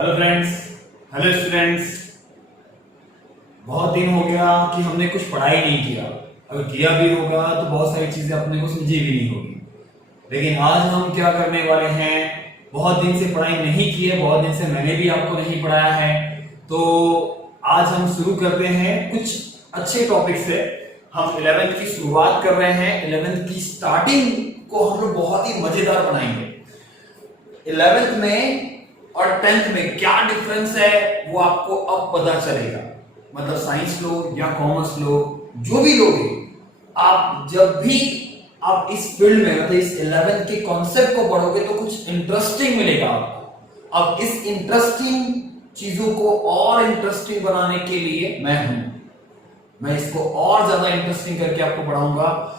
Hello friends, hello students. बहुत दिन हो गया कि हमने कुछ पढ़ाई नहीं किया। अगर किया भी होगा तो बहुत सारी चीजें अपने को समझी भी नहीं होगी। लेकिन आज हम क्या करने वाले हैं, बहुत दिन से पढ़ाई नहीं की है, बहुत दिन से मैंने भी आपको नहीं पढ़ाया है, तो आज हम शुरू करते हैं कुछ अच्छे टॉपिक से। हम 11th की शुरुआत कर रहे हैं। 11th की स्टार्टिंग को हम लोग बहुत ही मजेदार बनाएंगे। 11th में और 10th में क्या डिफरेंस है वो आपको अब पता चलेगा। मतलब साइंस लो या कॉमर्स लो, जो भी लोगे, आप जब भी आप इस फील्ड में मतलब इस 11th के कॉन्सेप्ट को पढ़ोगे तो कुछ इंटरेस्टिंग मिलेगा आपको। अब इस इंटरेस्टिंग चीजों को और इंटरेस्टिंग बनाने के लिए मैं इसको और ज्यादा इंटरेस्टिंग करके आपको पढ़ाऊंगा।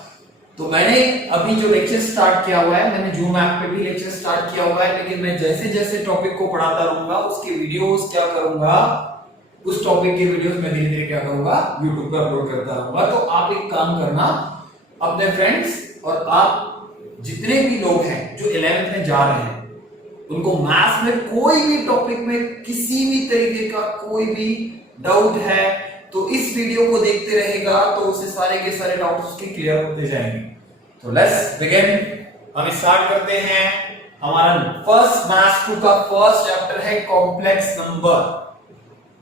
तो मैंने अभी जो लेक्चर स्टार्ट किया हुआ है, मैंने जूम ऐप पे भी लेक्चर स्टार्ट किया हुआ है, लेकिन मैं जैसे जैसे टॉपिक को पढ़ाता रहूंगा उसके वीडियोस क्या करूंगा, उस टॉपिक के वीडियोस मैं धीरे धीरे क्या करूंगा, यूट्यूब पे अपलोड करता रहूंगा। तो आप एक काम करना, अपने फ्रेंड्स और आप जितने भी लोग हैं जो 11th में जा रहे हैं, उनको मैथ्स में कोई भी टॉपिक में किसी भी तरीके का कोई भी डाउट है तो इस वीडियो को देखते रहेगा तो उसे सारे के सारे डाउट्स उसके क्लियर होते जाएंगे। तो लेट्स बिगिन। हम स्टार्ट करते हैं। हमारा फर्स्ट मैथ्स 2 का फर्स्ट चैप्टर है कॉम्प्लेक्स नंबर।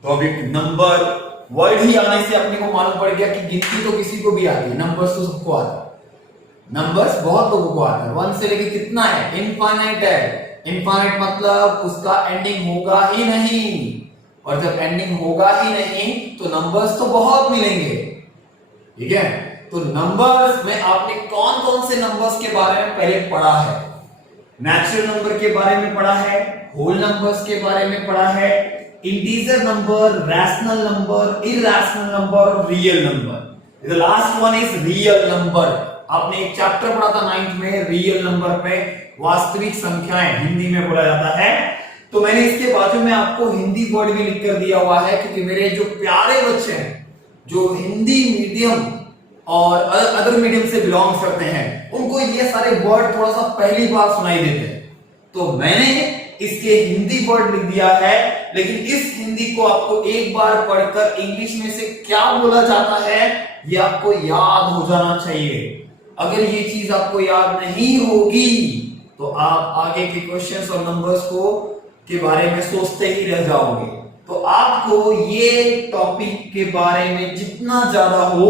तो अभी नंबर वर्ड ही आने से अपने को मालूम पड़ गया कि गिनती तो किसी को भी आती है, नंबर्स तो सबको आता है। नंबर्स बहुत लोगों को आता है। 1 से लेके कितना है, इनफाइनाइट है। इनफाइनाइट मतलब उसका एंडिंग होगा ही नहीं, और जब एंडिंग होगा ही नहीं तो नंबर्स तो बहुत मिलेंगे। ठीक है, तो नंबर्स में आपने कौन कौन से नंबर्स के बारे में पहले पढ़ा है? नेचुरल नंबर के बारे में पढ़ा है, होल नंबर्स के बारे में पढ़ा है, integer number, rational number, irrational number और real number. The last one is real number. आपने एक चैप्टर पढ़ा था 9th में, रियल नंबर पे, वास्तविक संख्याएं हिंदी में बोला जाता है। तो मैंने इसके बाजू में आपको हिंदी वर्ड भी लिख कर दिया हुआ है, क्योंकि मेरे जो प्यारे बच्चे हैं जो हिंदी मीडियम और अदर मीडियम से बिलोंग करते हैं, उनको ये सारे वर्ड थोड़ा सा पहली बार सुनाई देते हैं। तो मैंने इसके हिंदी वर्ड लिख दिया है, लेकिन इस हिंदी को आपको एक बार पढ़कर इंग्लिश में से क्या बोला जाता है ये आपको याद हो जाना चाहिए। अगर ये चीज आपको याद नहीं होगी तो आप आगे के क्वेश्चंस और नंबर्स को के बारे में सोचते ही रह जाओगे। तो आपको ये टॉपिक के बारे में जितना ज्यादा हो,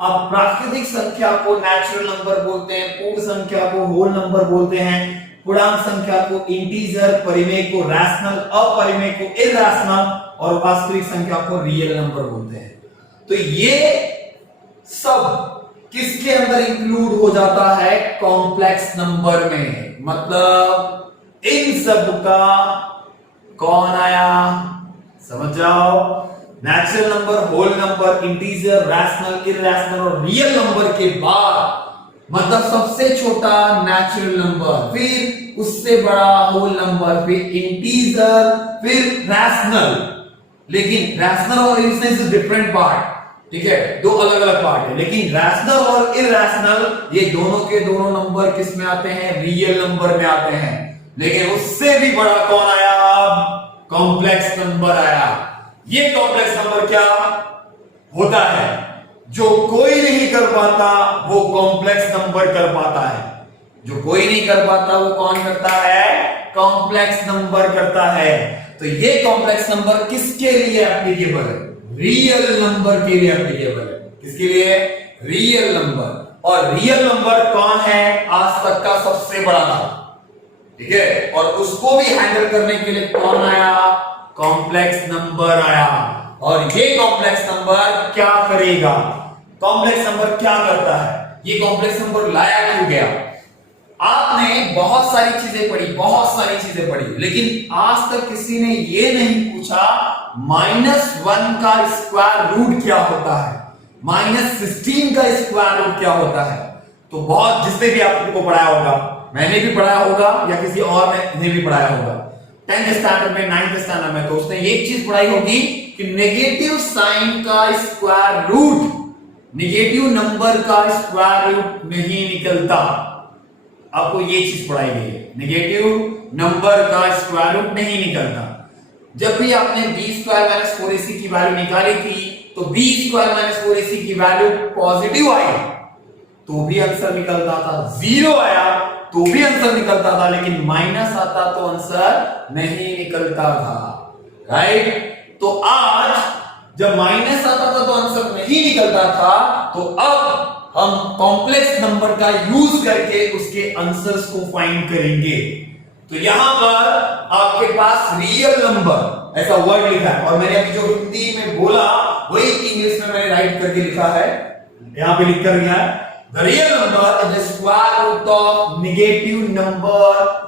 आप प्राकृतिक संख्या को नेचुरल नंबर बोलते हैं, पूर्ण संख्या को होल नंबर बोलते हैं, पूर्णांक संख्या को इंटीजर, परिमेय को रैशनल, अपरिमेय को इरैशनल और वास्तविक संख्या को रियल नंबर बोलते हैं। तो ये सब किसके अंदर इंक्लूड हो जाता है? कॉम्प्लेक्स नंबर में। मतलब इन सब का कौन आया, समझ जाओ। Natural number, whole number, integer, rational, irrational और रियल नंबर के बाद मतलब सबसे छोटा नेचुरल नंबर, फिर उससे बड़ा होल नंबर, फिर इंटीजर, फिर रैशनल। लेकिन रैशनल और इरैशनल इज डिफरेंट पार्ट। ठीक है, दो अलग अलग पार्ट है, लेकिन रैशनल और इरैशनल ये दोनों के दोनों नंबर किस में आते हैं? रियल नंबर में आते हैं। लेकिन उससे भी बड़ा कौन आया? अब कॉम्प्लेक्स नंबर आया। ये कॉम्प्लेक्स नंबर क्या होता है? जो कोई नहीं कर पाता वो कॉम्प्लेक्स नंबर कर पाता है। जो कोई नहीं कर पाता वो कौन करता है? कॉम्प्लेक्स नंबर करता है। तो ये कॉम्प्लेक्स नंबर किसके लिए एप्लीकेबल है? रियल नंबर के लिए एप्लीकेबल है। किसके लिए? Real number. और रियल नंबर कौन है? आज तक का सबसे बड़ा था। ठीक है, और उसको भी हैंडल करने के लिए कौन आया? कॉम्प्लेक्स नंबर आया। और ये कॉम्प्लेक्स नंबर क्या करेगा? कॉम्प्लेक्स नंबर क्या करता है? ये कॉम्प्लेक्स नंबर लाया क्यों गया? आपने बहुत सारी चीजें पढ़ी, लेकिन आज तक किसी ने ये नहीं पूछा -1 का स्क्वायर रूट क्या होता है, -16 का स्क्वायर रूट क्या होता है। तो बहुत जिसने भी आपको पढ़ाया होगा, मैंने भी पढ़ाया होगा या किसी और ने भी पढ़ाया होगा 10th स्टैंडर्ड में, 9th स्टैंडर्ड में, तो उसने एक चीज पढ़ाई होगी कि नेगेटिव साइन का स्क्वायर रूट, नेगेटिव नंबर का स्क्वायर रूट नहीं निकलता। आपको ये चीज पढ़ाई गई है, नेगेटिव नंबर का स्क्वायर रूट नहीं निकलता। जब भी आपने b स्क्वायर माइनस 4ac की वैल्यू निकाली थी तो b स्क्वायर माइनस 4ac की वैल्यू पॉजिटिव आई तो भी आंसर निकलता था, जीरो आया तो भी आंसर निकलता था, लेकिन माइनस आता तो आंसर नहीं निकलता था, राइट। तो आज जब माइनस आता था तो आंसर नहीं निकलता था, तो अब हम कॉम्प्लेक्स नंबर का यूज करके उसके आंसर्स को फाइंड करेंगे। तो यहां पर आपके पास रियल नंबर ऐसा वर्ड लिखा है और मैंने अभी जो हिंदी में बोला वही इंग्लिश में मैंने राइट करके लिखा है, यहां पे लिख कर गया है the real number is the square root of negative number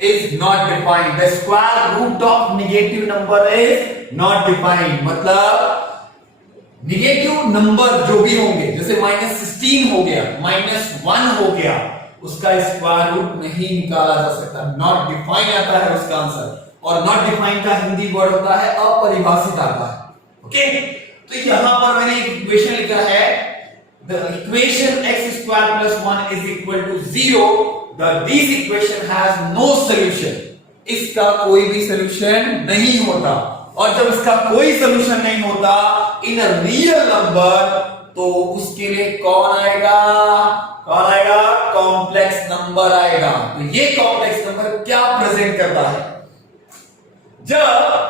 is not defined. The square root of negative number is not defined. मतलब नेगेटिव नंबर जो भी होंगे, जैसे -16 हो गया, -1 हो गया, उसका स्क्वायर रूट नहीं निकाला जा सकता, नॉट डिफाइन आता है उसका आंसर। और नॉट डिफाइन का हिंदी वर्ड होता है अपरिभाषित आता है। ओके, तो यहां पर मैंने एक इक्वेशन लिखा है, the equation x square plus 1 is equal to 0. This equation has no solution. इसका कोई भी सॉल्यूशन नहीं होता, और जब इसका कोई सॉल्यूशन नहीं होता इन अ रियल नंबर, तो उसके लिए कौन आएगा? कौन आएगा? कॉम्प्लेक्स नंबर आएगा। तो ये कॉम्प्लेक्स नंबर क्या प्रेजेंट करता है? जब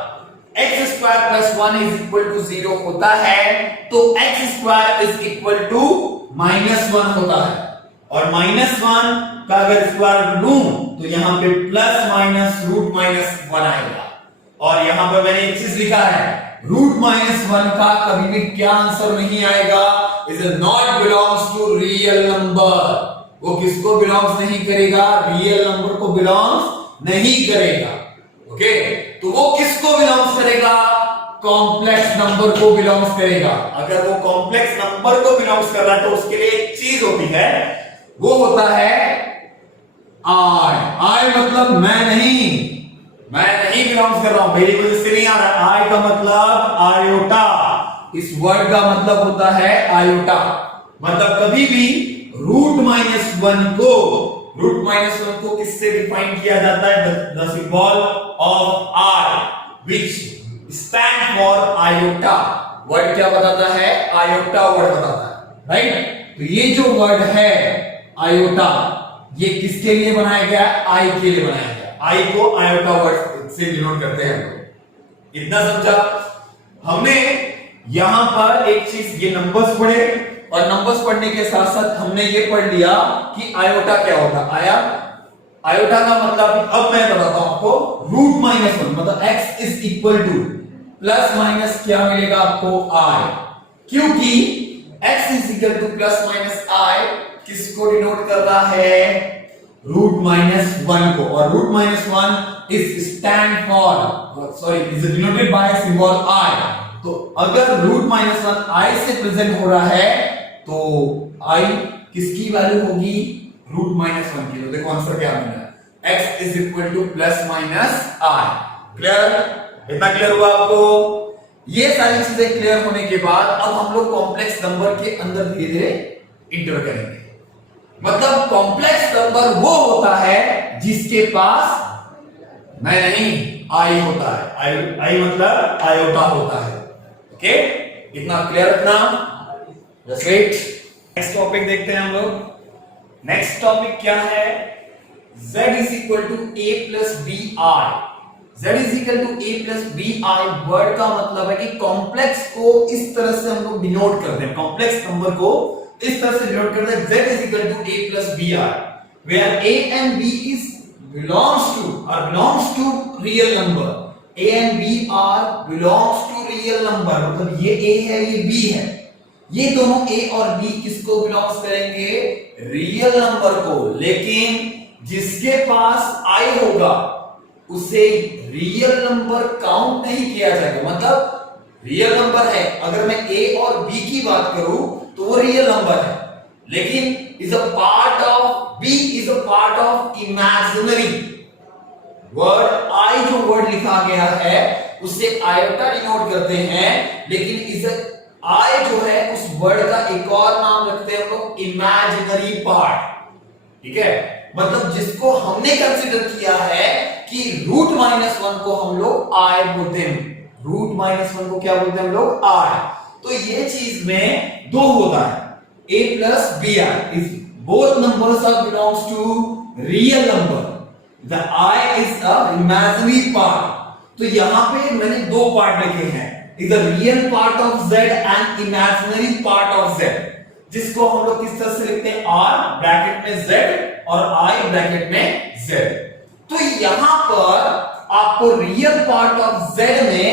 x square plus 1 is equal to 0 होता है तो x square is equal to -1 होता है, और -1 का अगर स्क्वायर लूं तो यहां पे प्लस माइनस रूट -1 आएगा। और यहां पर मैंने एक चीज लिखा है, रूट -1 का कभी भी क्या आंसर नहीं आएगा, is not belongs to real number. वो किसको बिलोंग्स नहीं करेगा? रियल नंबर को बिलोंग्स नहीं करेगा। ओके, तो वो किसको बिलोंग्स करेगा? कॉम्प्लेक्स नंबर को बिलोंग्स करेगा। अगर वो कॉम्प्लेक्स नंबर को बिलोंग्स कर रहा है तो उसके लिए एक चीज होती है, वो होता है आई मतलब मैं नहीं बिलोंग्स कर रहा हूं, मेरी वजह से नहीं आ रहा। आई का मतलब आयोटा, इस वर्ड का मतलब होता है आयोटा। मतलब कभी भी रूट माइनस वन को किससे डिफाइन किया जाता है? The symbol of I which stand for iota. Word क्या बताता है? आयोटा वर्ड बताता है, राइट। तो ये जो वर्ड है आयोटा, ये किसके लिए बनाया गया? आई के लिए बनाया गया। आई को आयोटा वर्ड से डिनोट करते हैं हम लोग। इतना समझा? हमने यहां पर एक चीज, ये नंबर्स पढ़े, और नंबर्स पढ़ने के साथ साथ हमने ये पढ़ लिया कि आयोटा क्या होता है। आयोटा का मतलब अब मैं बताता हूं आपको, रूट -1 मतलब x is equal to plus minus क्या मिलेगा आपको? i, क्योंकि x is equal to plus minus i किसको डिनोट कर रहा है? रूट -1 को, और root -1 is stand for is denoted by symbol i। तो अगर रूट -1 i से प्रेजेंट हो रहा है तो i किसकी वैल्यू होगी? रूट -1 की। तो देखो आंसर क्या मिल रहा है, x is equal to plus minus i। Clear? इतना क्लियर हुआ आपको? ये सारी चीजें क्लियर होने के बाद अब हम लोग कॉम्प्लेक्स नंबर के अंदर धीरे धीरे इंटर करेंगे। मतलब कॉम्प्लेक्स नंबर वो होता है जिसके पास मैं नहीं आई होता है। आई मतलब आयोटा होता है। ओके, इतना क्लियर रखना। जस्ट वेट, नेक्स्ट टॉपिक देखते हैं हम लोग। नेक्स्ट टॉपिक क्या है? z is equal to a plus b i. z is equal to a plus b i word का मतलब है कि कॉम्प्लेक्स को इस तरह से हम लोग डिनोट करते हैं, कॉम्प्लेक्स नंबर को इस तरह से डिनोट करते हैं, z is equal to a plus bi, where a and b belongs to real number. a and b belongs to real number, मतलब ये a है ये b है, ये दोनों a और b किसको बिलोंग्स करेंगे? रियल नंबर को। लेकिन जिसके पास i होगा उसे रियल नंबर काउंट नहीं किया जाएगा। मतलब रियल नंबर है, अगर मैं a और b की बात करूं तो वो रियल नंबर है, लेकिन is a part of b is a part of imaginary word. I जो वर्ड लिखा गया है उससे आयोटा डिनोट करते हैं, लेकिन इज आई जो है उस वर्ड का एक और नाम रखते हैं हम लोग, इमेजिनरी पार्ट। ठीक है, मतलब जिसको हमने कंसीडर किया है कि कि √-1 को हम लोग i बोलते हैं। √-1 को क्या बोलते हैं हम लोग? i। तो ये चीज में दो होता है, a plus bi is both numbers are belongs to real number, the I is a imaginary part। तो यहां पे मैंने दो पार्ट लिखे हैं, is a real part of z and imaginary part of z, जिसको हम लोग किस तरह से लिखते हैं? r ब्रैकेट में z और i ब्रैकेट में z। तो यहां पर आपको रियल पार्ट ऑफ z में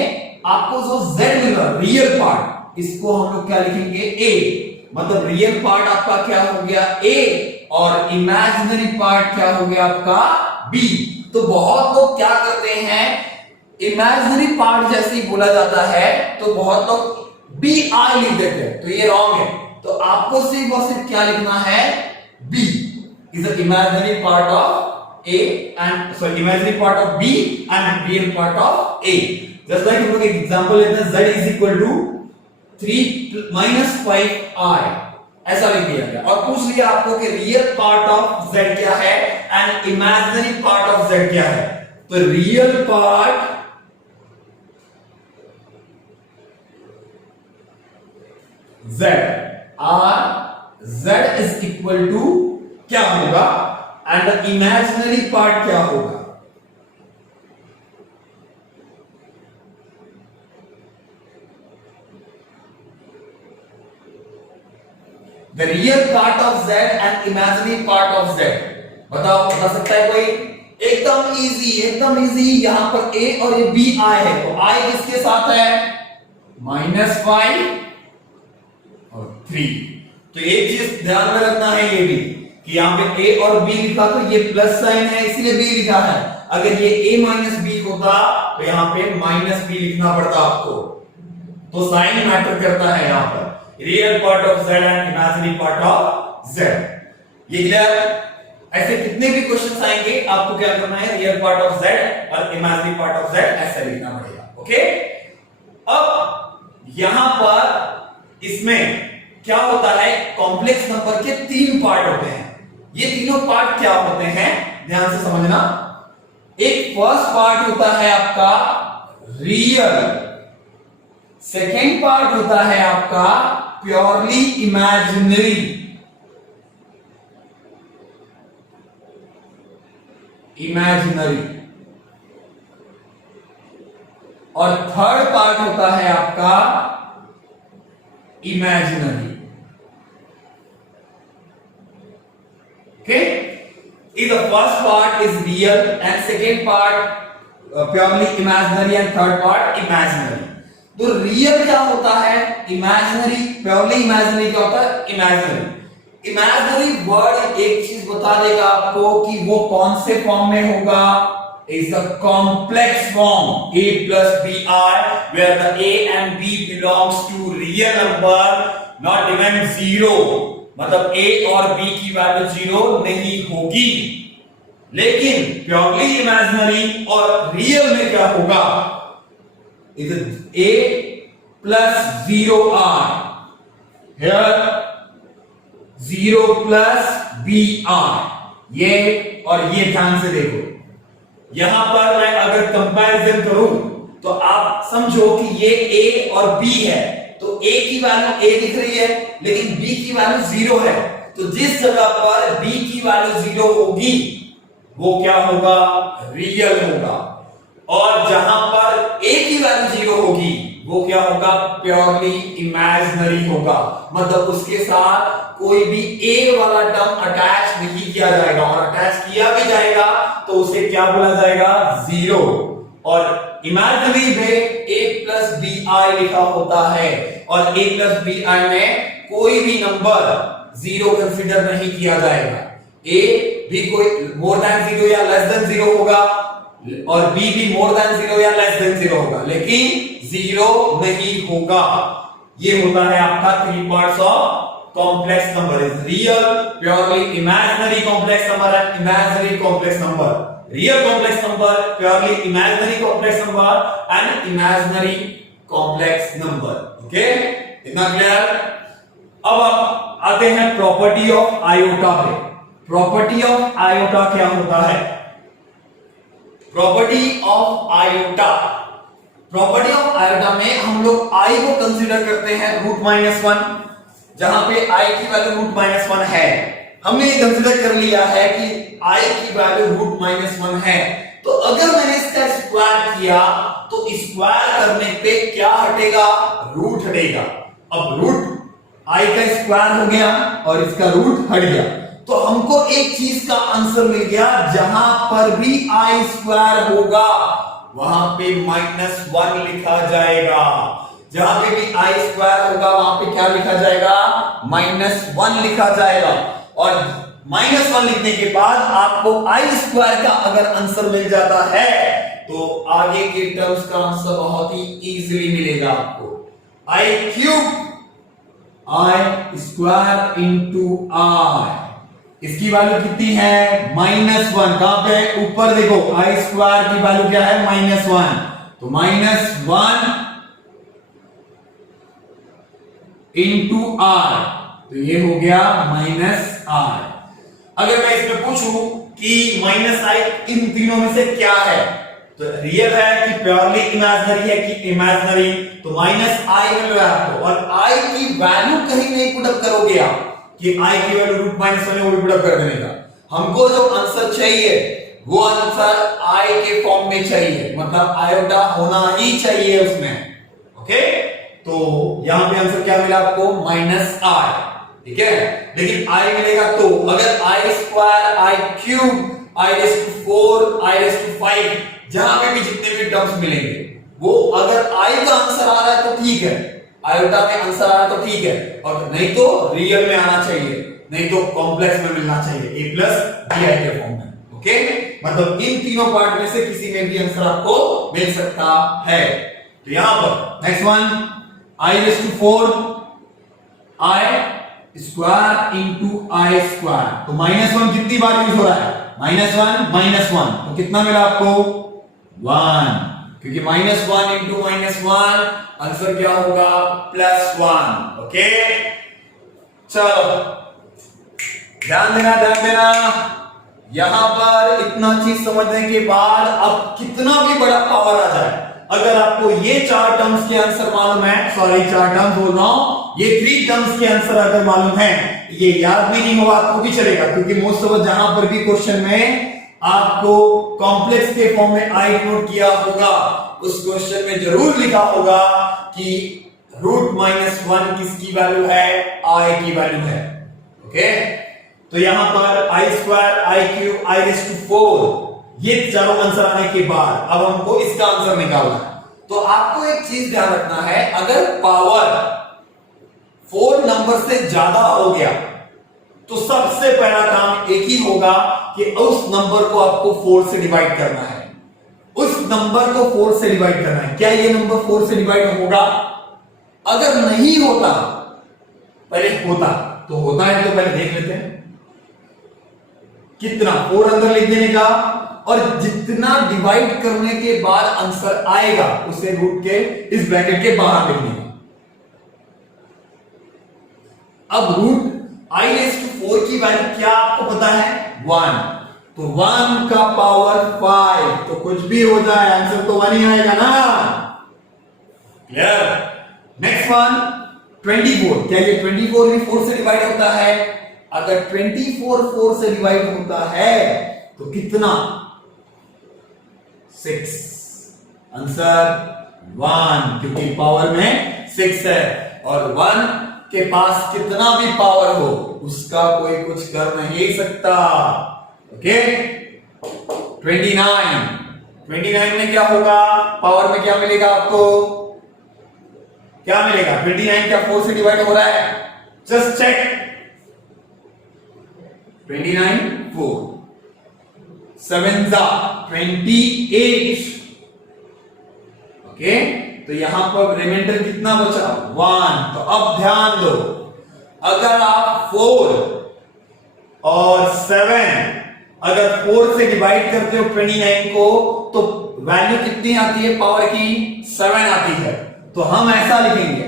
आपको जो z मिला रियल पार्ट, इसको हम लोग क्या लिखेंगे? a। मतलब रियल पार्ट आपका क्या हो गया? a और इमेजिनरी पार्ट क्या हो गया आपका? b। तो बहुत लोग क्या करते हैं, इमेजिनरी पार्ट जैसे ही बोला जाता है तो बहुत लोग bi लिख देते हैं, तो ये रॉन्ग है। तो आपको सिर्फ और सिर्फ क्या लिखना है? b is the imaginary part of a and sorry imaginary part of b and real part of a। Just like हम लोग एक एग्जांपल लेते हैं, z is equal to 3 minus 5i, ऐसा लिख दिया गया और पूछ लिया आपको कि रियल पार्ट ऑफ z क्या है and imaginary part of z क्या है। तो real part z z is equal to क्या होगा एंड इमेजिनरी पार्ट क्या होगा? The real part of z and imaginary part of z, बताओ, बता सकता है कोई? एकदम इजी। यहां पर a और ये b i है, तो i किसके साथ है? -5 और 3। तो एक चीज ध्यान में रखना है ये भी कि यहाँ पे a और b लिखा तो ये प्लस साइन है इसलिए b लिखा है। अगर ये a माइनस b होता तो यहाँ पे माइनस b लिखना पड़ता आपको। तो साइन मैटर करता है यहाँ पर। Real part of z and imaginary part of z, ये क्लियर? ऐसे कितने भी क्वेश्चंस आएंगे आपको क्या करना है? रियल पार्ट ऑफ z और इमेजिनरी पार्ट ऑफ z ऐसा लिखना पड़ेगा। ओके, अब यहां पर इसमें क्या होता है? कॉम्प्लेक्स नंबर के 3 पार्ट होते हैं। ये तीनों पार्ट क्या होते हैं ध्यान से समझना। एक फर्स्ट पार्ट होता है आपका रियल, सेकेंड पार्ट होता है आपका प्योरली इमेजिनरी, और थर्ड पार्ट होता है आपका imaginary. Okay, if the first part is real and second part purely imaginary and third part imaginary। तो रियल क्या होता है? इमेजिनरी। प्योरली इमेजिनरी क्या होता है? इमेजिनरी। इमेजिनरी वर्ड एक चीज बता देगा आपको कि वो कौन से फॉर्म में होगा? Is a complex form a plus bi where the a and b belongs to real number not even 0। मतलब a और b की वैल्यू 0 नहीं होगी। लेकिन प्योरली इमेजिनरी और रियल में क्या होगा? is a plus 0r, here 0 plus br। ये और ये ध्यान से देखो, यहां पर मैं अगर कंपैरिजन करूं तो आप समझो कि ये a और b है, तो a की वैल्यू a दिख रही है लेकिन b की वैल्यू 0 है। तो जिस जगह पर b की वैल्यू 0 होगी वो क्या होगा? रियल होगा। और जहां पर a की वैल्यू 0 होगी वो क्या होगा? प्योरली इमेजिनरी होगा। मतलब उसके साथ कोई भी a वाला टर्म अटैच नहीं किया जाएगा, और अटैच किया भी जाएगा तो उसे क्या बोला जाएगा? 0। और इमेजिनरी में a plus bi लिखा होता है, और a plus bi में कोई भी नंबर 0 कंसीडर नहीं किया जाएगा। a भी कोई मोर देन 0 या लेस देन 0 होगा, और b भी मोर देन 0 या लेस देन 0 होगा, लेकिन 0 नहीं होगा। ये होता है आपका 3 parts of complex number, is real, purely imaginary complex number and imaginary complex number. Real complex number, purely imaginary complex number and imaginary complex number. Okay, इतना क्लियर? अब आप आते हैं प्रॉपर्टी ऑफ आयोटा पे। प्रॉपर्टी ऑफ आयोटा क्या होता है? Property of iota. Property of iota में हम लोग आई को कंसीडर करते हैं √-1, जहां पे आई की वैल्यू √-1 है। हमने ये कंसीडर कर लिया है कि आई की वैल्यू √-1 है, तो अगर मैंने इसका स्क्वायर किया तो स्क्वायर करने पे क्या हटेगा? रूट हटेगा। अब रूट आई का स्क्वायर हो गया और इसका रूट हट गया, तो हमको एक चीज का आंसर मिल गया, जहां पर भी आई स्क्वायर होगा वहां पे -1 लिखा जाएगा। जहां पे भी आई स्क्वायर होगा वहां पे क्या लिखा जाएगा? -1 लिखा जाएगा। और -1 लिखने के बाद आपको आई स्क्वायर का अगर आंसर मिल जाता है तो आगे के टर्म्स का आंसर बहुत ही इजीली मिलेगा आपको। आई क्यूब आई स्क्वायर इंटू आई, इसकी वैल्यू कितनी है? -1। कहां पे? ऊपर देखो, आई स्क्वायर की वैल्यू क्या है? -1। तो -1 इंटू आर, तो ये हो गया -r। अगर मैं इसमें पूछूं कि -i इन तीनों में से क्या है, तो रियल है कि प्योरली इमेजिनरी है कि इमेजिनरी, तो -i मिल रहा है आपको। और i की वैल्यू कहीं नहीं पुट अप करोगे आप कि i की वैल्यू √-1 है, वो भी पुट अप कर देने का। हमको जो आंसर चाहिए वो आंसर i के फॉर्म में चाहिए, मतलब आयोटा होना ही चाहिए उसमें। ओके, तो यहां पे आंसर क्या मिला आपको? -i। ठीक है, लेकिन i मिलेगा तो अगर i square, i cube, i⁴, i⁵, जहां पे भी जितने भी टर्म्स मिलेंगे वो अगर i का आंसर आ रहा है तो ठीक है, आयोटा में आंसर आ रहा है तो ठीक है, और नहीं तो रियल में आना चाहिए, नहीं तो कॉम्प्लेक्स में मिलना चाहिए, a प्लस bi के फॉर्म में। ओके, मतलब इन तीनों पार्ट में से किसी में भी आंसर आपको मिल सकता है। तो यहां पर next one, i⁴ i square into I square, तो -1 कितनी बार यूज हो रहा है? -1 तो कितना मिला आपको? 1, क्योंकि -1 इंटू -1 आंसर क्या होगा? +1। ओके, चलो ध्यान देना, ध्यान देना। यहां पर इतना चीज समझने के बाद अब कितना भी बड़ा पावर आ जाए, अगर आपको ये 4 टर्म्स के आंसर मालूम है, सॉरी 4 टर्म्स बोल रहा हूं, ये 3 टर्म्स के आंसर अगर मालूम है, ये याद भी नहीं होगा तो भी चलेगा, क्योंकि मोस्ट ऑफ जहां पर भी क्वेश्चन में आपको कॉम्प्लेक्स के फॉर्म में आई नोट किया होगा, उस क्वेश्चन में जरूर लिखा होगा कि √-1 किसकी वैल्यू है? आई की वैल्यू है। ओके, तो यहां पर आई स्क्वायर, आई क्यूब, i⁴, ये चारों आंसर आने के बाद अब हमको इसका आंसर निकालना है। तो आपको एक चीज ध्यान रखना है, अगर पावर 4 नंबर से ज्यादा हो गया तो सबसे पहला काम एक ही होगा कि उस नंबर को आपको 4 से डिवाइड करना है, उस नंबर को 4 से डिवाइड करना है। क्या ये नंबर 4 से डिवाइड होगा? अगर नहीं होता, पहले होता तो होता है, तो पहले देख लेते हैं कितना 4 अंदर लिख देने का, और जितना डिवाइड करने के बाद आंसर आएगा उसे रूट के इस ब्रैकेट के बाहर लिखने का। अब √i⁴ की वैल्यू क्या आपको पता है? 1, तो 1 का पावर 5, तो कुछ भी हो जाए आंसर तो 1 ही आएगा ना। क्लियर? Next one, 24। क्या ये 24 भी 4 से डिवाइड होता है? अगर 24 4 से डिवाइड होता है तो कितना? 6। आंसर 1, क्योंकि पावर में 6 है, और 1 के पास कितना भी पावर हो उसका कोई कुछ कर नहीं सकता। ओके, 29 में क्या होगा? पावर में क्या मिलेगा आपको? क्या मिलेगा? 29 क्या 4 से डिवाइड हो रहा है? Just check. 29 4 7 28। ओके, तो यहां पर रिमाइंडर कितना बचा? 1। तो अब ध्यान दो, अगर आप 4 और 7 अगर 4 से डिवाइड करते हो 29 को, तो वैल्यू कितनी आती है? पावर की 7 आती है। तो हम ऐसा लिखेंगे i⁴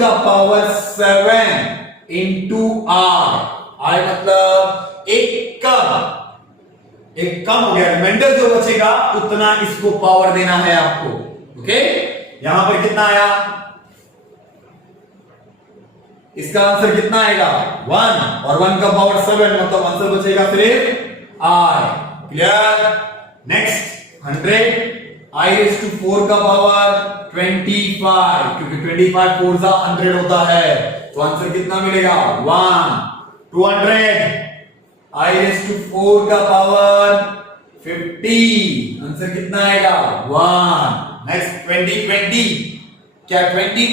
का पावर 7 इंटू r। आई मतलब 1 का एक कम हो गया, रिमाइंडर जो बचेगा उतना इसको पावर देना है आपको। ओके, यहां पर कितना आया, इसका आंसर कितना आएगा 1, और 1 का पावर 7, मतलब आंसर बचेगा सिर्फ i। Clear. Next 100 i raise to 4 का पावर 25, क्योंकि 25 4 जा 100 होता है, तो आंसर कितना मिलेगा 1। 200 i रेज़ टू 4 का पावर 50, आंसर कितना आएगा 1। नेक्स्ट 20 क्या 20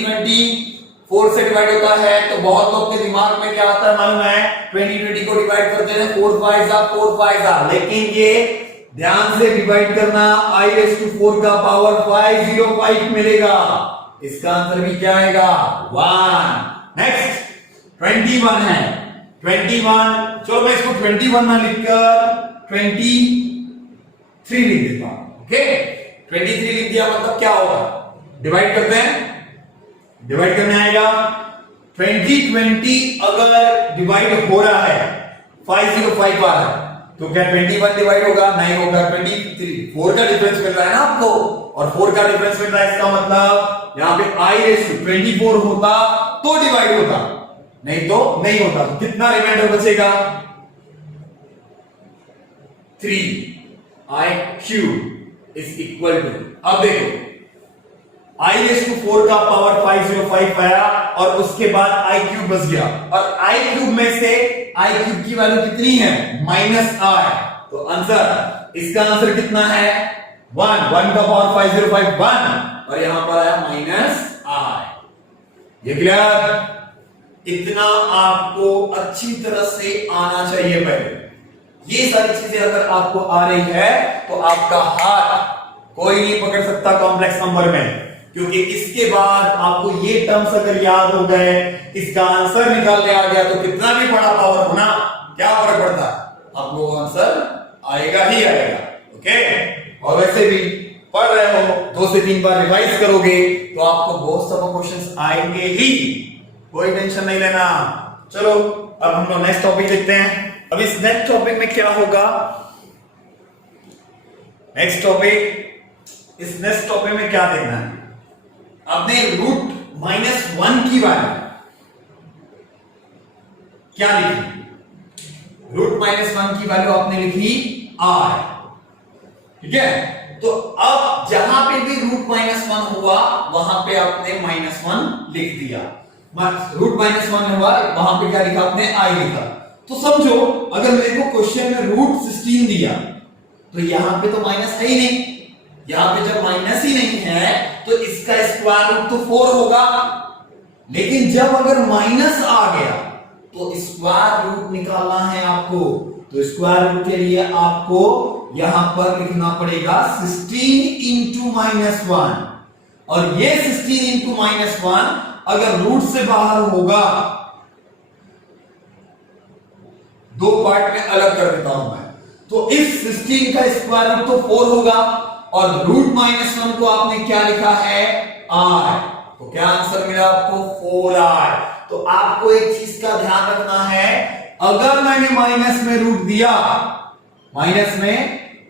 4 से डिवाइड होता है, तो बहुत लोग के दिमाग में क्या आता है मालूम है, 20 को डिवाइड करते हैं 4 5 जा, लेकिन ये ध्यान से डिवाइड करना, i रेज़ टू 4 का पावर 505 मिलेगा, इसका आंसर भी क्या आएगा 1। नेक्स्ट 21 है, 21, चलो मैं इसको 21 ना लिखकर 23 लिख देता हूं। ओके, 23 लिख दिया, मतलब क्या होगा, डिवाइड करते हैं, डिवाइड करने आएगा 20 अगर डिवाइड हो रहा है 505 आ रहा है, तो क्या 21 डिवाइड होगा, नहीं होगा। 23 4 का डिफरेंस मिल रहा है ना आपको, और 4 का डिफरेंस मिल रहा है, इसका मतलब यहां पे i रेज़ टू 24 होता तो डिवाइड होता, नहीं तो नहीं होता। तो कितना रिमाइंडर बचेगा 3 i cube is equal to, अब देखो i रेज़ टू 4 का पावर 505 आया, और उसके बाद i क्यूब बच गया, और i क्यूब में से i क्यूब की वैल्यू कितनी है -i, तो आंसर, इसका आंसर कितना है 1 का पावर 505 1, और यहां पर आया -i। ये क्लियर, इतना आपको अच्छी तरह से आना चाहिए। पहले ये सारी चीजें अगर आपको आ रही है तो आपका हाथ कोई नहीं पकड़ सकता कॉम्प्लेक्स नंबर में, क्योंकि इसके बाद आपको ये टर्म्स अगर याद हो गए, इसका आंसर निकालने आ गया, तो कितना भी बड़ा पावर होना क्या फर्क पड़ता है, आपको आंसर आएगा ही आएगा। ओके, और वैसे भी पढ़ रहे हो 2 से 3 बार रिवाइज करोगे तो आपको बहुत सारे क्वेश्चंस आएंगे ही, कोई टेंशन नहीं लेना। चलो अब हम लोग नेक्स्ट टॉपिक देखते हैं। अब इस नेक्स्ट टॉपिक में क्या होगा, नेक्स्ट टॉपिक में क्या देखना है, आपने रूट -1 की वैल्यू क्या लिखी, रूट -1 की वैल्यू आपने लिखी r, ठीक है। तो अब जहां पे भी रूट -1 हुआ वहां पे आपने -1 लिख दिया, रूट -1 हुआ वहां पे क्या लिखा आपने i लिखा। तो समझो अगर मेरे को क्वेश्चन में रूट 16 दिया तो यहां पे तो माइनस है ही नहीं, यहां पे जब माइनस ही नहीं है तो इसका स्क्वायर रूट तो 4 होगा, लेकिन जब अगर माइनस आ गया तो स्क्वायर रूट निकालना है आपको, तो स्क्वायर रूट के लिए आपको यहां पर लिखना पड़ेगा 16 इंटू -1, और ये 16 इंटू -1 अगर रूट से बाहर होगा, 2 पार्ट में अलग कर देता हूं मैं, तो इस 16 का स्क्वायर रूट तो 4 होगा, और रूट -1 को आपने क्या लिखा है r, तो क्या आंसर मिला आपको 4r। तो आपको एक चीज का ध्यान रखना है, अगर मैंने माइनस में रूट दिया,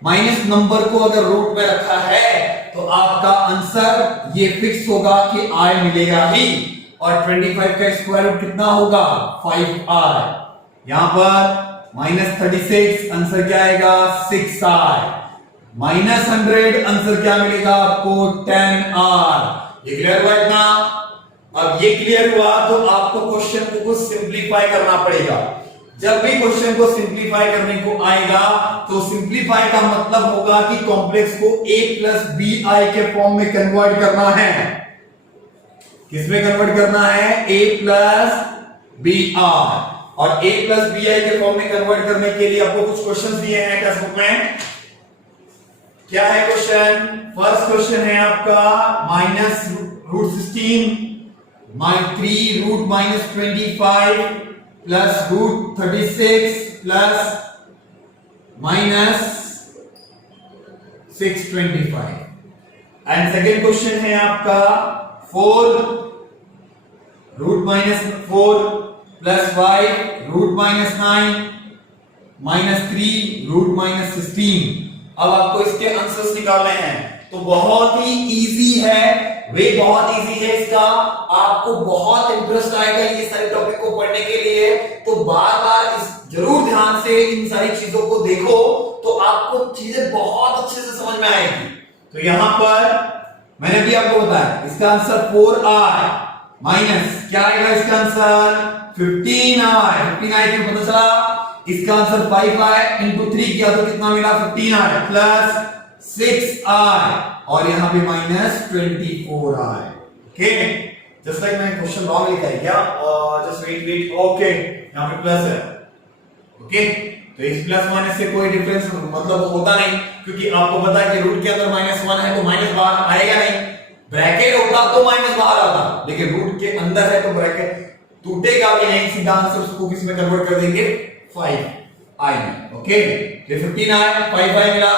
माइनस नंबर को अगर रूट में रखा है तो आपका आंसर ये फिक्स होगा कि i मिलेगा ही, और 25 का स्क्वायर रूट कितना होगा 5r, यहां पर -36 आंसर क्या आएगा 6r, -100 आंसर क्या मिलेगा आपको 10r। ये क्लियर हुआ इतना? अब ये क्लियर हुआ तो आपको क्वेश्चन को कुछ सिंपलीफाई करना पड़ेगा। जब भी क्वेश्चन को सिंपलीफाई करने को आएगा तो सिंपलीफाई का मतलब होगा कि कॉम्प्लेक्स को a प्लस बी आई के फॉर्म में कन्वर्ट करना है। किसमें कन्वर्ट करना है? a प्लस बी आई, और a प्लस बी आई के फॉर्म में कन्वर्ट करने के लिए आपको कुछ क्वेश्चंस दिए हैं टेक्स्ट बुक में। क्या है क्वेश्चन? फर्स्ट क्वेश्चन है आपका minus root 16 3 root -25 plus root 36 plus -625, and second question है आपका 4 रूट -4 प्लस 5 रूट -9 -3 रूट -16। अब आपको इसके आंसर्स निकालने हैं, तो बहुत ही इजी है, वे बहुत इजी है इसका। आपको बहुत इंटरेस्ट आएगा ये सारे टॉपिक को पढ़ने के लिए, तो बार बार इस जरूर ध्यान से इन सारी चीजों को देखो, तो आपको चीजें बहुत अच्छे से समझ में आएगी। तो यहां पर मैंने भी आपको बताया इसका आंसर 4i माइनस क्या आएगा, इसका आंसर 15i। 15i क्यों पता चला, इसका आंसर 5i इंटू 3 किया तो कितना मिला 15i प्लस 6i और यहां पे minus 24i। Okay, just like मैंने क्वेश्चन रॉन्ग लिखा है क्या, जस्ट वेट ओके, यहां पे प्लस है। ओके, तो इस प्लस माइनस से कोई डिफरेंस मतलब होता नहीं, क्योंकि आपको पता है कि रूट के अंदर -1 है तो माइनस बाहर आएगा नहीं, ब्रैकेट होता तो माइनस बाहर आता, लेकिन रूट के अंदर है तो ब्रैकेट टूटेगा भी नहीं, सीधा आंसर को किस में कन्वर्ट कर देंगे 5i में। ओके, ये 15i 5i मिला,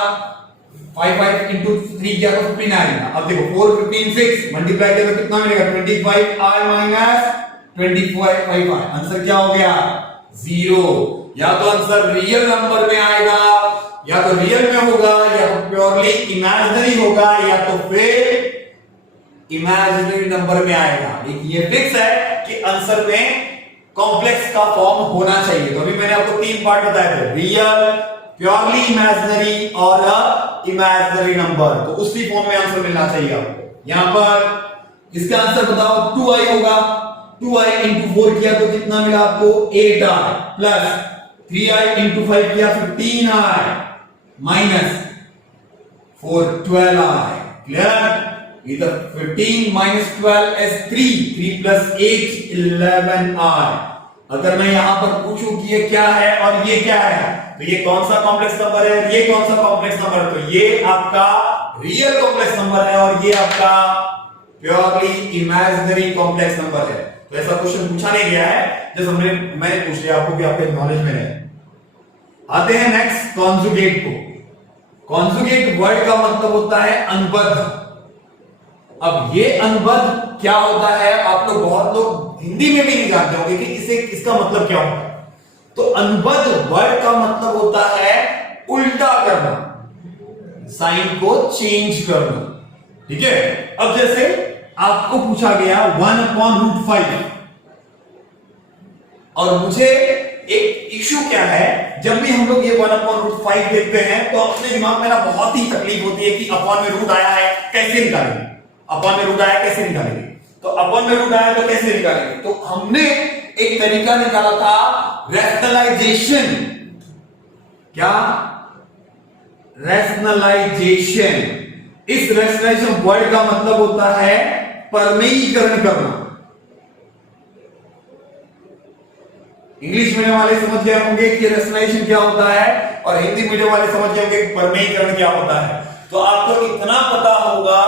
5 इंटू 3 किया तो 15i मिला। अब देखो 4 15 6 मल्टीप्लाई किया तो कितना मिलेगा 25i माइनस 25i। आंसर क्या हो गया 0। या तो आंसर रियल नंबर में आएगा, या तो रियल में होगा, या तो प्योरली इमेजिनरी होगा, या तो फिर इमेजिनरी नंबर में आएगा। लेकिन ये फिक्स है कि आंसर में कॉम्प्लेक्स का फॉर्म होना चाहिए। तो अभी मैंने आपको 3 पार्ट बताए थे, रियल, प्योरली इमेजिनरी और इमेजिनरी नंबर, तो उसी फॉर्म में आंसर मिलना चाहिए आपको। यहां पर इसका आंसर बताओ 2i होगा, 2i इंटू 4 किया तो कितना मिला आपको 8i प्लस 3i इंटू 5 किया 15i माइनस 4 12i। क्लियर, इधर 15 माइनस 12 is 3 प्लस 8 11i। अगर मैं यहां पर पूछूं कि ये क्या है और ये क्या है, तो ये कौन सा कॉम्प्लेक्स नंबर है, ये कौन सा कॉम्प्लेक्स नंबर है, तो ये आपका रियल कॉम्प्लेक्स नंबर है और ये आपका प्योरली इमेजिनरी कॉम्प्लेक्स नंबर है। तो ऐसा क्वेश्चन पूछा नहीं गया है, जैसे मैंने पूछ लिया आपको कि आपके नॉलेज में है। आते हैं नेक्स्ट कॉन्जुगेट को। कॉन्जुगेट वर्ड का मतलब होता है अनुबद्ध। अब ये अनुबद्ध क्या होता है, आप लोग बहुत लोग हिंदी में भी नहीं जानते होंगे कि इसे इसका मतलब क्या होता है। तो अनुबद्ध वर्ड का मतलब होता है उल्टा करना, साइन को चेंज करना। ठीक है, अब जैसे आपको पूछा गया 1/√5 और मुझे एक इशू क्या है, जब भी हम लोग ये 1/√5 देखते हैं तो अपने दिमाग में ना बहुत ही तकलीफ होती है कि अपॉन में रूट आया है कैसे निकालेंगे, अपॉन में रूट आया कैसे निकालेंगे, तो अपॉन में रूट आया तो कैसे निकालेंगे। तो हमने एक तरीका निकाला था रैशनलाइजेशन। क्या, रैशनलाइजेशन। इस रैशनलाइजेशन वर्ड का मतलब होता है परमेयीकरण करना। इंग्लिश मीडियम वाले समझ गए होंगे कि रैशनलाइजेशन क्या होता है, और हिंदी मीडियम वाले समझ गए होंगे कि परमेयीकरण क्या होता है। तो आपको इतना पता होगा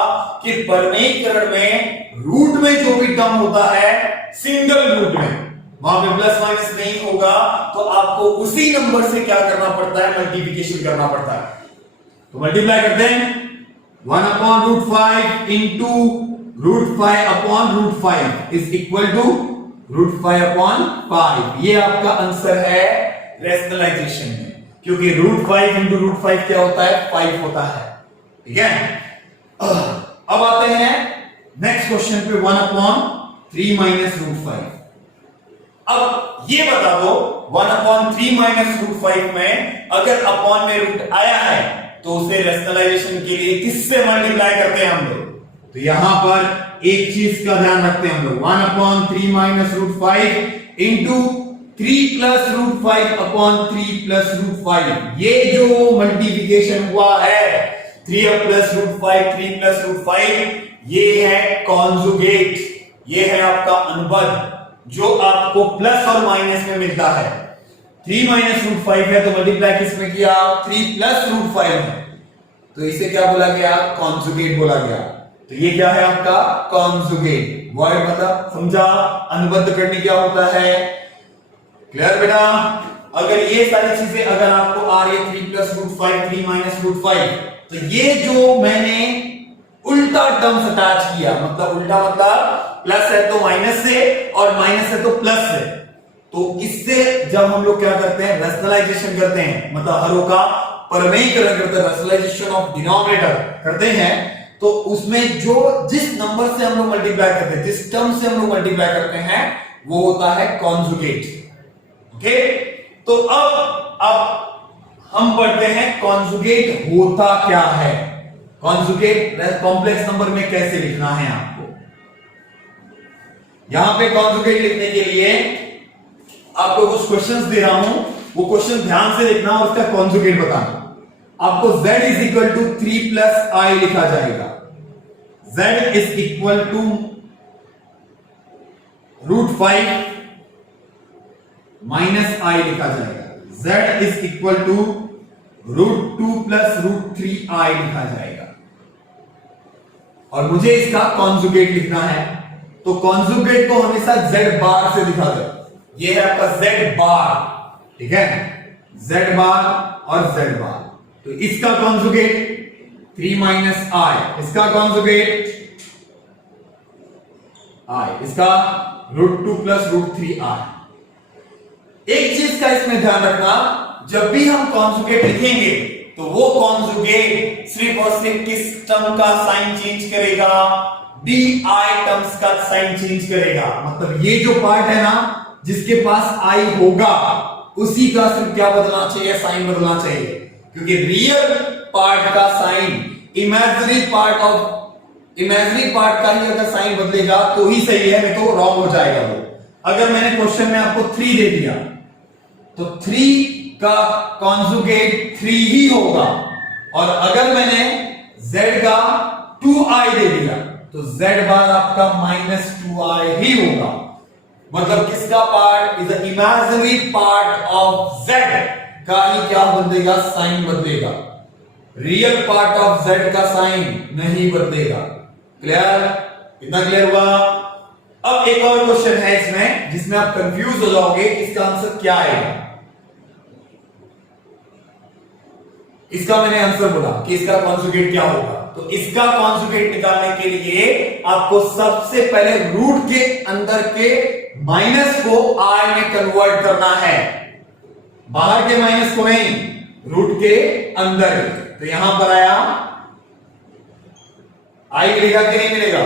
कि परमेयीकरण में रूट में जो भी टर्म होता है सिंगल रूट में, वहां पे प्लस माइनस नहीं होगा, तो आपको उसी नंबर से क्या करना पड़ता है, मल्टीप्लिकेशन करना पड़ता है। तो मल्टीप्लाई करते हैं 1/√5 इंटू √5/√5 इज इक्वल टू √5/5। ये आपका आंसर है रैशनलाइजेशन में, क्योंकि √5 इंटू √5 क्या होता है 5 होता है। ठीक है, अब आते हैं नेक्स्ट क्वेश्चन पे 1/3 माइनस √5। अब ये बता दो 1/3 माइनस √5 में अगर अपॉन में रूट आया है तो उसे रैशनलाइजेशन के लिए किससे मल्टीप्लाई करते हैं हम लोग। तो यहां पर एक चीज का ध्यान रखते हैं हम लोग, 1/3 माइनस √5 इंटू 3 प्लस √5/3 प्लस √5। ये जो मल्टीप्लिकेशन हुआ है 3 प्लस √5 3 प्लस √5, ये है कॉन्जुगेट, ये है आपका अनुबद्ध जो आपको प्लस और माइनस में मिलता है। 3 माइनस √5 है तो मल्टीप्लाई किस में किया 3 प्लस √5 में, तो इसे क्या बोला गया, कॉन्जुगेट बोला गया। तो ये क्या है आपका कॉन्जुगेट वर्ड, मतलब समझा अनुबद्ध करनी क्या होता है। क्लियर बेटा, अगर ये सारी चीजें अगर आपको आ रही है 3 प्लस √5 3 माइनस √5, तो ये जो मैंने उल्टा टर्म्स अटैच किया, मतलब उल्टा मतलब प्लस है तो माइनस से और माइनस है तो प्लस से, तो तो इससे जब हम लोग क्या करते हैं, रैशनलाइजेशन करते हैं, मतलब हरों का परमेयीकरण करते हैं, रैशनलाइजेशन ऑफ डिनोमिनेटर करते हैं, तो उसमें जो जिस नंबर से हम लोग मल्टीप्लाई करते हैं, जिस टर्म से हम लोग मल्टीप्लाई करते हैं, वो होता है कॉन्जुगेट। ओके, तो अब हम पढ़ते हैं कॉन्जुगेट होता क्या है, कॉन्जुगेट कॉम्प्लेक्स नंबर में कैसे लिखना है आपको। यहां पे कॉन्जुगेट लिखने के लिए आपको कुछ क्वेश्चंस दे रहा हूं, वो क्वेश्चन ध्यान से लिखना और उसका कॉन्जुगेट बताना। आपको z is equal to 3 plus I लिखा जाएगा, z is equal to √5 minus I लिखा जाएगा, z is equal to √2 plus √3 I लिखा जाएगा, और मुझे इसका कॉन्जुगेट लिखना है। तो कॉन्जुगेट को हमेशा z बार से दिखा दो, ये है आपका z बार, ठीक है, z बार और z बार। तो इसका कॉन्जुगेट 3 माइनस आई, इसका कॉन्जुगेट आई, इसका √2 प्लस √3 आई। एक चीज का इसमें ध्यान रखना, जब भी हम कॉन्जुगेट लिखेंगे तो वो कॉन्जुगेट सिर्फ और सिर्फ किस टर्म का साइन चेंज करेगा, डी आई टर्म्स का साइन चेंज करेगा। मतलब ये जो पार्ट है ना जिसके पास आई होगा उसी का सिर्फ क्या बदलना चाहिए, साइन बदलना चाहिए, क्योंकि रियल पार्ट का साइन इमेजिनरी पार्ट का ही अगर साइन बदलेगा तो ही सही है, नहीं तो रॉन्ग हो जाएगा वो। अगर मैंने क्वेश्चन में आपको 3 दे दिया तो 3 का कॉन्जुगेट 3 ही होगा, और अगर मैंने z का 2i दे दिया तो z बार आपका -2i ही होगा। मतलब किसका part is the imaginary part of z का ही क्या बदलेगा, साइन बदलेगा, रियल पार्ट ऑफ z का साइन नहीं बदलेगा। क्लियर, इतना क्लियर हुआ। अब एक और क्वेश्चन है इसमें जिसमें आप कंफ्यूज हो जाओगे, इसका आंसर क्या आएगा। इसका मैंने आंसर बोला कि इसका कॉन्जुगेट क्या होगा, तो इसका कॉन्जुगेट निकालने के लिए आपको सबसे पहले रूट के अंदर के माइनस को आई में कन्वर्ट करना है, बाहर के माइनस को नहीं, रूट के अंदर। तो यहां पर आया आई मिलेगा कि नहीं मिलेगा।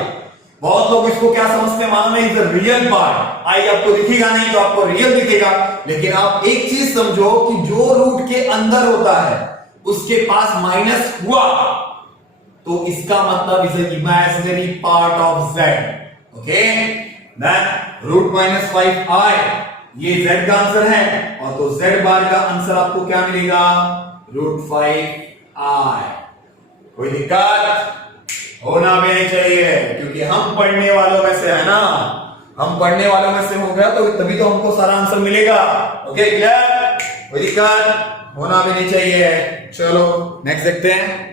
बहुत लोग इसको क्या समझते हैं, मालूम है, इज द रियल पार्ट, आई आपको दिखेगा नहीं तो आपको रियल दिखेगा, लेकिन आप एक चीज समझो कि जो रूट के अंदर होता है उसके पास माइनस हुआ तो इसका मतलब is an imaginary part of z। Okay, then √-5i ये z का आंसर है, और तो z बार का आंसर आपको क्या मिलेगा, √5i। कोई दिक्कत होना भी नहीं चाहिए, क्योंकि हम पढ़ने वालों में से है ना, हम पढ़ने वालों में से हो गया तो तभी तो हमको सारा आंसर मिलेगा। ओके, क्लियर, कोई दिक्कत होना भी नहीं चाहिए। चलो नेक्स्ट देखते हैं।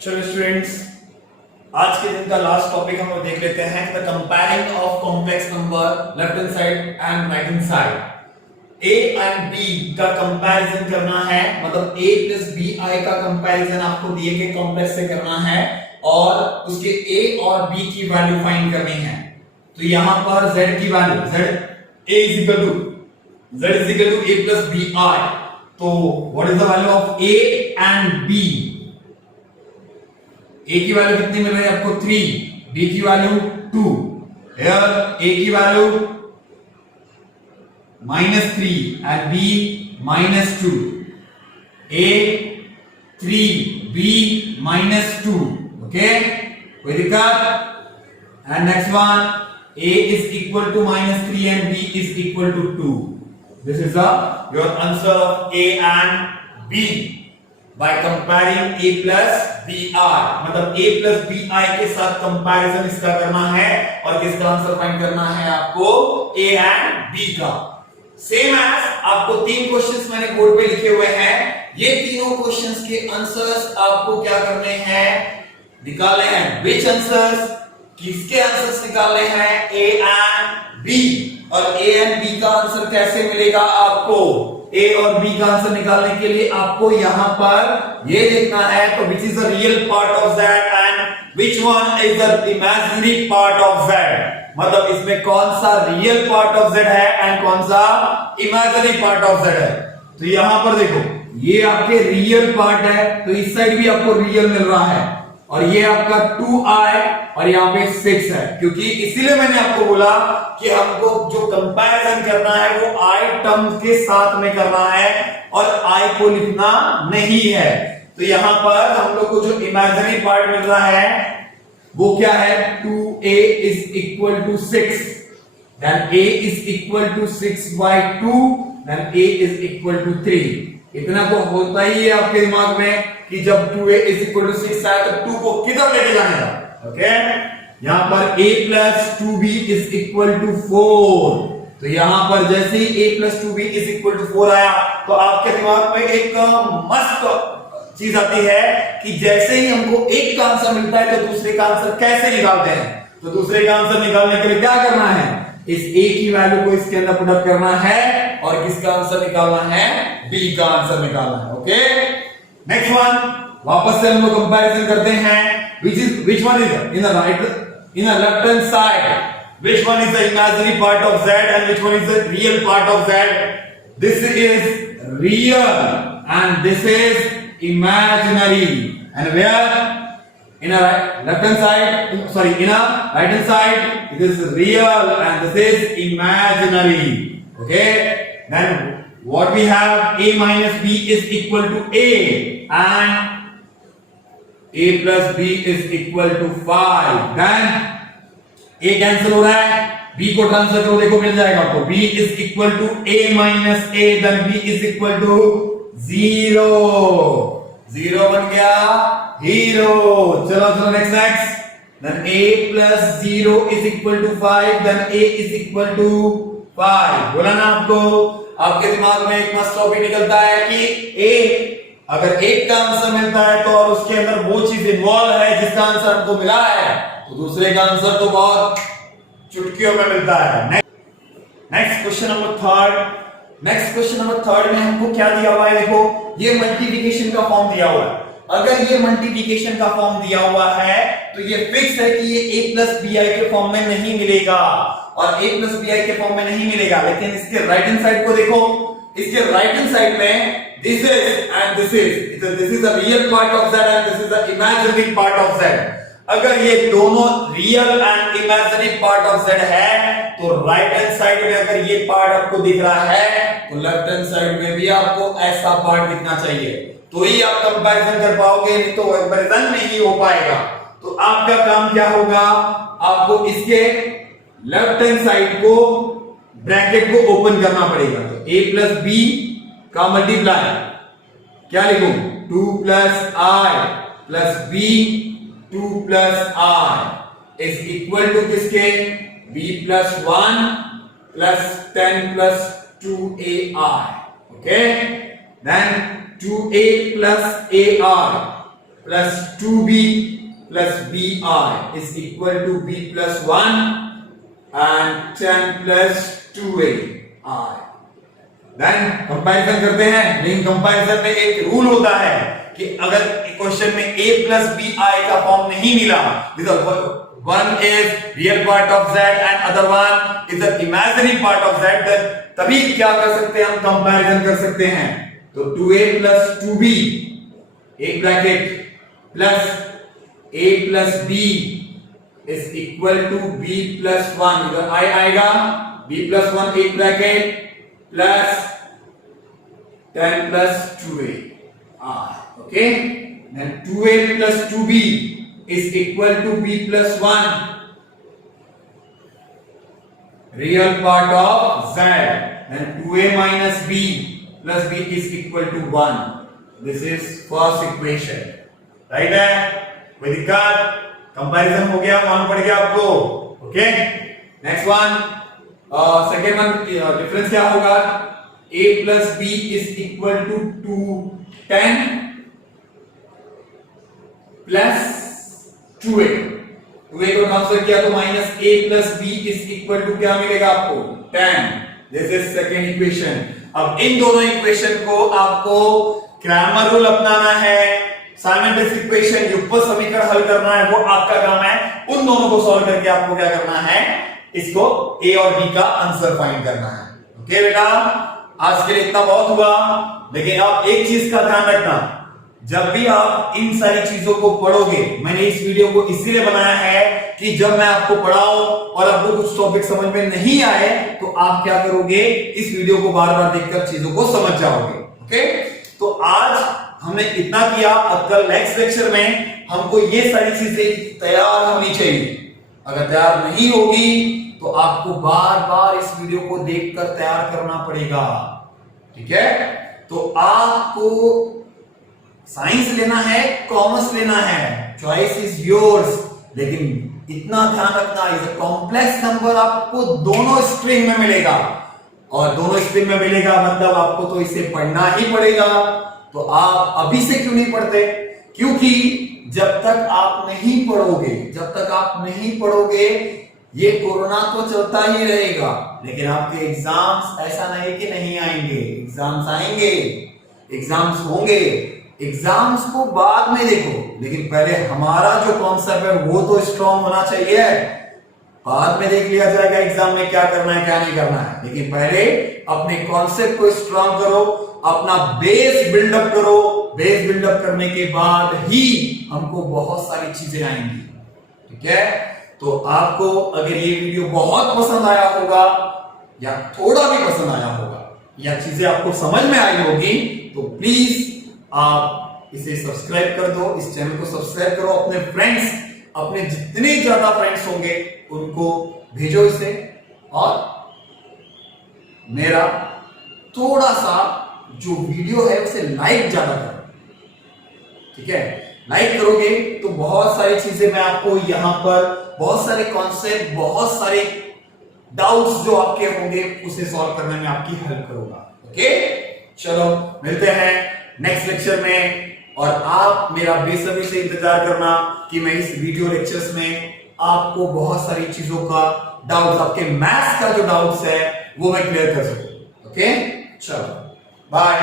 चलो स्टूडेंट्स, आज के दिन का लास्ट टॉपिक हम लोग देख लेते हैं, the comparing of complex number left hand side and right hand side. a and b का कंपैरिजन करना है, मतलब a प्लस bi का कंपैरिजन आपको दिए गए कॉम्प्लेक्स से करना है और उसके a और b की वैल्यू फाइंड करनी है। तो यहां पर z की value z is equal to a plus bi। तो what is the value of a and b। a की वैल्यू कितनी मिल रही है आपको 3, b की वैल्यू 2, हियर a की value -3 and b -2, a 3 b -2। Okay, कोई दिक्कत। And next one, a is equal to -3 and b is equal to 2। This is your answer of a and b by comparing a plus bi। मतलब a plus bi के साथ comparison इसका करना है और किसका आंसर फाइंड करना है आपको, a and b का। सेम एज आपको 3 क्वेश्चंस मैंने बोर्ड पे लिखे हुए हैं, ये तीनों क्वेश्चंस के आंसर्स आपको क्या करने हैं, निकालने हैं। विच आंसर्स, किसके आंसर्स निकालने हैं, ए एंड बी। और ए एंड बी का आंसर कैसे मिलेगा आपको, ए और बी का आंसर निकालने के लिए आपको यहां पर ये देखना है तो which is the real part of that and which one is the imaginary part of that. मतलब इसमें कौन सा रियल पार्ट ऑफ जेड है एंड कौन सा इमेजिनरी पार्ट ऑफ जेड है। तो यहां पर देखो ये आपके रियल पार्ट है तो इस साइड भी आपको रियल मिल रहा है और ये आपका 2i और यहाँ पे 6 है, क्योंकि इसीलिए मैंने आपको बोला कि हमको जो कंपैरिजन करना है वो i टर्म के साथ में करना है और i को लिखना नहीं है। तो यहां पर हम लोग को जो इमेजिनरी पार्ट मिल रहा है वो क्या है 2a is equal to 6, then a is equal to 6 by 2, then a is equal to 3। इतना तो होता ही है आपके दिमाग में कि जब 2a is equal to 6 आए तो 2 को किधर लेके जाने का। ओके, यहां पर a plus 2b is equal to 4। तो यहां पर जैसे ही a plus 2b is equal to 4 आया तो आपके दिमाग में एक मस्त चीज आती है कि जैसे ही हमको एक का आंसर मिलता है तो दूसरे का आंसर कैसे निकालते हैं। तो दूसरे का आंसर निकालने के लिए क्या करना है, इस a की वैल्यू को इसके अंदर पुट अप करना है और किसका आंसर निकालना है, b का आंसर निकालना है। ओके, नेक्स्ट वन, वापस से हम लोग कंपैरिजन करते हैं which one is in the right in the left hand side, which one is the imaginary part of z and which one is the real part of z। this is real and this is imaginary, and where in a left hand side, sorry, in a right hand side it is real and this is imaginary। Okay, then what we have, a minus b is equal to a and a plus b is equal to 5। then a cancel हो रहा है, b को transfer करो, देखो मिल जाएगा आपको b is equal to a minus a, then b is equal to 0। 0 बन गया हीरो। चलो चलो next, then a plus 0 is equal to 5, then a is equal to 5। बोला ना आपको, आपके दिमाग में एक मस्त टॉपिक निकलता है कि a अगर एक का आंसर मिलता है तो और उसके अंदर वो चीज इन्वॉल्व है जिसका आंसर हमको मिला है तो दूसरे का आंसर तो बहुत चुटकियों में मिलता है। Next question number third. Next question number third में हमको क्या दिया हुआ है, देखो ये मल्टीप्लिकेशन का फॉर्म दिया हुआ है। अगर ये मल्टीप्लिकेशन का फॉर्म दिया हुआ है तो ये फिक्स है कि ये a प्लस bi के फॉर्म में नहीं मिलेगा और a प्लस bi के फॉर्म में नहीं मिलेगा। लेकिन इसके राइट हैंड साइड को देखो, इसके राइट हैंड साइड में this is and this is the real part of z and this is the imaginary part of z। अगर ये दोनों real and imaginary part of z है तो राइट हैंड साइड में अगर ये पार्ट आपको दिख रहा है तो लेफ्ट हैंड साइड में भी आपको ऐसा पार्ट दिखना चाहिए, तो ही आप कंपैरिजन कर पाओगे, नहीं तो कंपैरिजन नहीं हो पाएगा। तो आपका काम क्या होगा, आपको इसके लेफ्ट हैंड साइड को ब्रैकेट को ओपन करना पड़ेगा। तो a प्लस b का मल्टीप्लाई क्या लिखूं, 2 plus i plus b 2 plus i is equal to किसके, b plus 1 plus 10 plus 2ai। Okay, then 2a plus ai plus 2b plus bi is equal to b plus 1 and 10 plus 2ai। Then comparison करते हैं, लेकिन comparison में एक rule होता है कि अगर क्वेश्चन में a प्लस bi का फॉर्म नहीं मिला, one is real part of z and other one is the imaginary part of z, तभी क्या कर सकते हैं हम, कंपैरिजन कर सकते हैं। तो 2a प्लस 2b एक bracket plus a plus b is equal to b plus 1, इधर i आएगा, b प्लस 1 एक bracket plus 10 plus 2a r। Okay, then 2a plus 2b is equal to b plus 1, real part of z, then 2a minus b plus b is equal to 1। this is first equation, right है, कोई दिक्कत, comparison हो गया, मालूम पड़ गया आपको। Okay, next one, second one difference क्या होगा, a plus b is equal to 10 plus 2a, 2a को ट्रांसफर किया तो minus a plus b is equal to क्या मिलेगा आपको, 10। This is second equation. अब इन दोनों इक्वेशन को आपको क्रैमर रूल अपनाना है, साइमल्टेनियस इक्वेशन युगपत समीकरण हल करना है, वो आपका काम है। उन दोनों को सॉल्व करके आपको क्या करना है, इसको ए और बी का आंसर फाइंड करना है। ओके बेटा, आज के लिए इतना बहुत हुआ, लेकिन आप एक चीज का ध्यान रखना, जब भी आप इन सारी चीजों को पढ़ोगे, मैंने इस वीडियो को इसीलिए बनाया है कि जब मैं आपको पढ़ाऊं और आपको कुछ टॉपिक समझ में नहीं आए तो आप क्या करोगे, इस वीडियो को बार बार देखकर चीजों को समझ जाओगे। ओके, तो आज हमने इतना किया। अब कल नेक्स्ट लेक्चर में हमको ये सारी चीजें तैयार होनी चाहिए। अगर तैयार नहीं होगी तो आपको बार बार इस वीडियो को देखकर तैयार करना पड़ेगा। ठीक है, तो आपको साइंस लेना है, कॉमर्स लेना है, चॉइस इज योर्स, लेकिन इतना ध्यान रखना, इज कॉम्प्लेक्स नंबर आपको दोनों स्ट्रीम में मिलेगा, और दोनों स्ट्रीम में मिलेगा मतलब आपको तो इसे पढ़ना ही पड़ेगा। तो आप अभी से क्यों नहीं पढ़ते? क्योंकि जब तक आप नहीं पढ़ोगे, ये कोरोना तो चलता ही रहेगा, लेकिन आपके एग्जाम्स ऐसा नहीं कि नहीं आएंगे, एग्जाम्स आएंगे, एग्जाम्स होंगे। एग्जाम्स को बाद में देखो, लेकिन पहले हमारा जो कॉन्सेप्ट है वो तो स्ट्रांग होना चाहिए। बाद में देख लिया जाएगा एग्जाम में क्या करना है क्या नहीं करना है, लेकिन पहले अपने कॉन्सेप्ट को स्ट्रांग करो, अपना बेस बिल्डअप करो। बेस बिल्डअप करने के बाद ही हमको बहुत सारी चीजें आएंगी। ठीक है, तो आपको अगर ये वीडियो बहुत पसंद आया होगा या थोड़ा भी पसंद आया होगा या चीजें आपको समझ में आई होगी, तो प्लीज आप इसे सब्सक्राइब कर दो, इस चैनल को सब्सक्राइब करो, अपने फ्रेंड्स, अपने जितने ज्यादा फ्रेंड्स होंगे उनको भेजो इसे, और मेरा थोड़ा सा जो वीडियो है उसे लाइक ज्यादा करो। ठीक है, लाइक करोगे तो बहुत सारी चीजें मैं आपको यहां पर, बहुत सारे कॉन्सेप्ट, बहुत सारे डाउट्स जो आपके होंगे उसे सॉल्व करने में आपकी हेल्प करूंगा। ओके, चलो मिलते हैं नेक्स्ट लेक्चर में, और आप मेरा बेसब्री से इंतजार करना कि मैं इस वीडियो लेक्चर्स में आपको बहुत सारी चीजों का डाउट्स, आपके मैथ्स का जो डाउट्स है वो मैं क्लियर कर सकूं। ओके, चलो बाय।